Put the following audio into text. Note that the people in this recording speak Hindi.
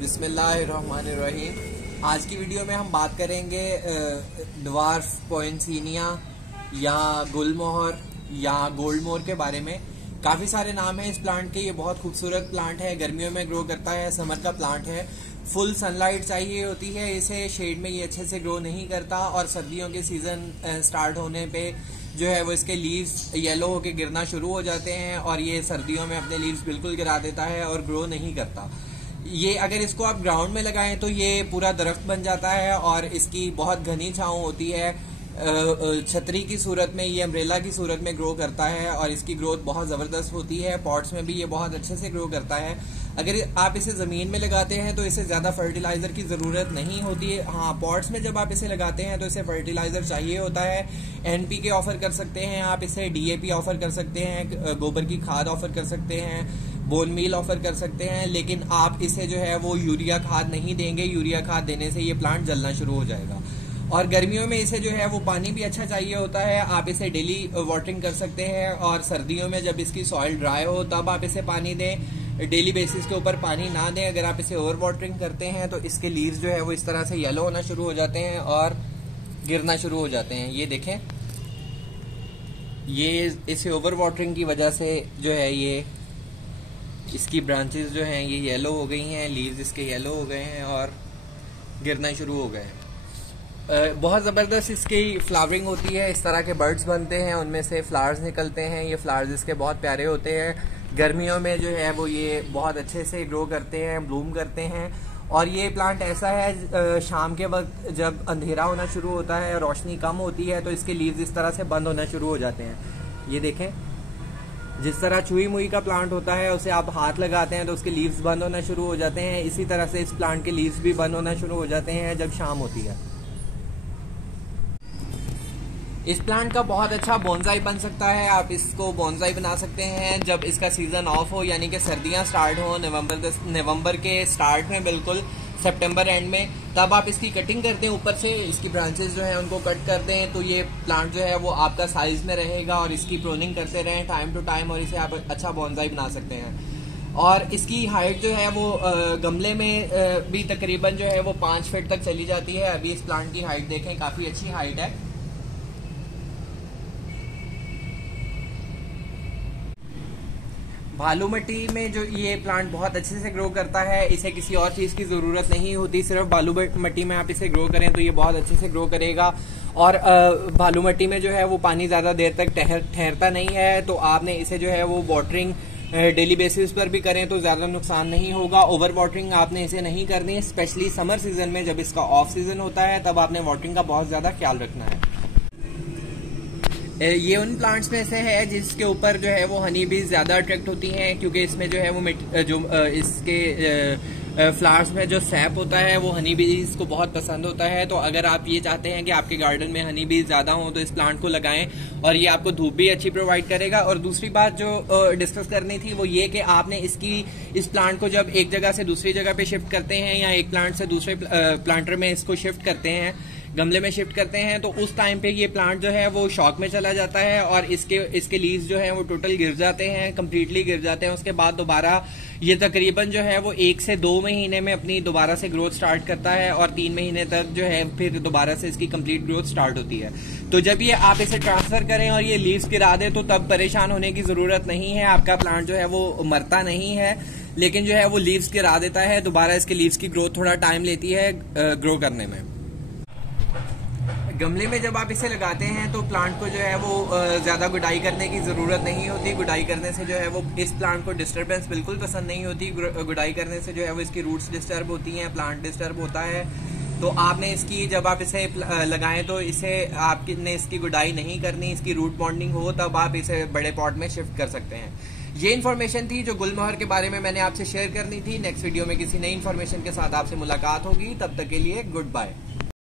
बिस्मिल्लाहिर्रहमानिर्रहीम। आज की वीडियो में हम बात करेंगे ड्वार्फ पोइनसीनिया या गुलमोहर या गोल्डमोर के बारे में। काफ़ी सारे नाम हैं इस प्लांट के। ये बहुत खूबसूरत प्लांट है, गर्मियों में ग्रो करता है, समर का प्लांट है। फुल सनलाइट चाहिए होती है इसे, शेड में ये अच्छे से ग्रो नहीं करता और सर्दियों के सीज़न स्टार्ट होने पे जो है वो इसके लीव्स येलो होके गिरना शुरू हो जाते हैं और ये सर्दियों में अपने लीव्स बिल्कुल गिरा देता है और ग्रो नहीं करता। ये अगर इसको आप ग्राउंड में लगाएं तो ये पूरा दरख्त बन जाता है और इसकी बहुत घनी छांव होती है। छतरी की सूरत में, ये अम्ब्रेला की सूरत में ग्रो करता है और इसकी ग्रोथ बहुत ज़बरदस्त होती है। पॉट्स में भी ये बहुत अच्छे से ग्रो करता है। अगर आप इसे ज़मीन में लगाते हैं तो इसे ज़्यादा फर्टिलाइज़र की ज़रूरत नहीं होती है। हाँ, पॉट्स में जब आप इसे लगाते हैं तो इसे फर्टिलाइज़र चाहिए होता है। NPK ऑफ़र कर सकते हैं आप इसे, DAP ऑफ़र कर सकते हैं, गोबर की खाद ऑफ़र कर सकते हैं, बोन मील ऑफ़र कर सकते हैं, लेकिन आप इसे जो है वो यूरिया खाद नहीं देंगे। यूरिया खाद देने से ये प्लांट जलना शुरू हो जाएगा। और गर्मियों में इसे जो है वो पानी भी अच्छा चाहिए होता है। आप इसे डेली वाटरिंग कर सकते हैं और सर्दियों में जब इसकी सॉइल ड्राई हो तब आप इसे पानी दें। डेली बेसिस के ऊपर पानी ना दें। अगर आप इसे ओवर वाटरिंग करते हैं तो इसके लीव्स जो है वो इस तरह से येलो होना शुरू हो जाते हैं और गिरना शुरू हो जाते हैं। ये देखें, ये इसे ओवर वाटरिंग की वजह से जो है ये इसकी ब्रांचेस जो हैं ये येलो हो गई हैं, लीव्स इसके येलो हो गए हैं और गिरना शुरू हो गए हैं। बहुत ज़बरदस्त इसकी फ्लावरिंग होती है। इस तरह के बर्ड्स बनते हैं, उनमें से फ्लावर्स निकलते हैं। ये फ्लावर्स इसके बहुत प्यारे होते हैं। गर्मियों में जो है वो ये बहुत अच्छे से ग्रो करते हैं, ब्लूम करते हैं। और ये प्लांट ऐसा है, शाम के वक्त जब अंधेरा होना शुरू होता है, रोशनी कम होती है, तो इसके लीव्स इस तरह से बंद होना शुरू हो जाते हैं। ये देखें, जिस तरह चुई मुई का प्लांट होता है उसे आप हाथ लगाते हैं तो उसके लीव्स बंद होना शुरू हो जाते हैं। इसी तरह से इस प्लांट के लीव्स भी बंद होना शुरू हो जाते हैं जब शाम होती है। इस प्लांट का बहुत अच्छा बोनसाई बन सकता है। आप इसको बोनसाई बना सकते हैं जब इसका सीजन ऑफ हो, यानी कि सर्दियां स्टार्ट हो, नवंबर के स्टार्ट में, बिल्कुल सितंबर एंड में, तब आप इसकी कटिंग कर दें। ऊपर से इसकी ब्रांचेस जो हैं उनको कट कर दें तो ये प्लांट जो है वो आपका साइज में रहेगा और इसकी प्रूनिंग करते रहें टाइम टू टाइम और इसे आप अच्छा बोनसाई बना सकते हैं। और इसकी हाइट जो है वो गमले में भी तकरीबन जो है वो 5 फीट तक चली जाती है। अभी इस प्लांट की हाइट देखें, काफ़ी अच्छी हाइट है। भालू मिट्टी में जो ये प्लांट बहुत अच्छे से ग्रो करता है, इसे किसी और चीज़ की ज़रूरत नहीं होती। सिर्फ भालू मिट्टी में आप इसे ग्रो करें तो ये बहुत अच्छे से ग्रो करेगा। और भालू मिट्टी में जो है वो पानी ज़्यादा देर तक ठहरता नहीं है, तो आपने इसे जो है वो वाटरिंग डेली बेसिस पर भी करें तो ज़्यादा नुकसान नहीं होगा। ओवर वाटरिंग आपने इसे नहीं करनी, स्पेशली समर सीजन में जब इसका ऑफ सीजन होता है तब आपने वाटरिंग का बहुत ज़्यादा ख्याल रखना है। ये उन प्लांट्स में से है जिसके ऊपर जो है वो हनी बीज ज़्यादा अट्रैक्ट होती हैं, क्योंकि इसमें जो है वो इसके फ्लावर्स में जो सैप होता है वो हनी बीज को बहुत पसंद होता है। तो अगर आप ये चाहते हैं कि आपके गार्डन में हनी बीज ज़्यादा हो तो इस प्लांट को लगाएं और ये आपको धूप भी अच्छी प्रोवाइड करेगा। और दूसरी बात जो डिस्कस करनी थी वो ये कि आपने इस प्लांट को जब एक जगह से दूसरी जगह पे शिफ्ट करते हैं या एक प्लांट से दूसरे प्लांटर में इसको शिफ्ट करते हैं, गमले में शिफ्ट करते हैं, तो उस टाइम पे ये प्लांट जो है वो शॉक में चला जाता है और इसके लीव्स जो हैं वो टोटल गिर जाते हैं, कंप्लीटली गिर जाते हैं। उसके बाद दोबारा ये तकरीबन जो है वो 1 से 2 महीने में अपनी दोबारा से ग्रोथ स्टार्ट करता है और 3 महीने तक जो है फिर दोबारा से इसकी कंप्लीट ग्रोथ स्टार्ट होती है। तो जब ये आप इसे ट्रांसफर करें और ये लीव्स गिरा दें तो तब परेशान होने की जरूरत नहीं है। आपका प्लांट जो है वो मरता नहीं है, लेकिन जो है वो लीव्स गिरा देता है। दोबारा इसके लीव्स की ग्रोथ थोड़ा टाइम लेती है ग्रो करने में। गमले में जब आप इसे लगाते हैं तो प्लांट को जो है वो ज़्यादा गुडाई करने की ज़रूरत नहीं होती। गुडाई करने से जो है वो इस प्लांट को डिस्टर्बेंस बिल्कुल पसंद नहीं होती। गुडाई करने से जो है वो इसकी रूट्स डिस्टर्ब होती हैं, प्लांट डिस्टर्ब होता है। तो आपने इसकी जब आप इसे लगाएं तो इसे आपने इसकी गुडाई नहीं करनी, इसकी रूट बॉन्डिंग हो तब आप इसे बड़े पॉट में शिफ्ट कर सकते हैं। ये इन्फॉर्मेशन थी जो गुलमोहर के बारे में मैंने आपसे शेयर करनी थी। नेक्स्ट वीडियो में किसी नई इन्फॉर्मेशन के साथ आपसे मुलाकात होगी। तब तक के लिए गुड बाय।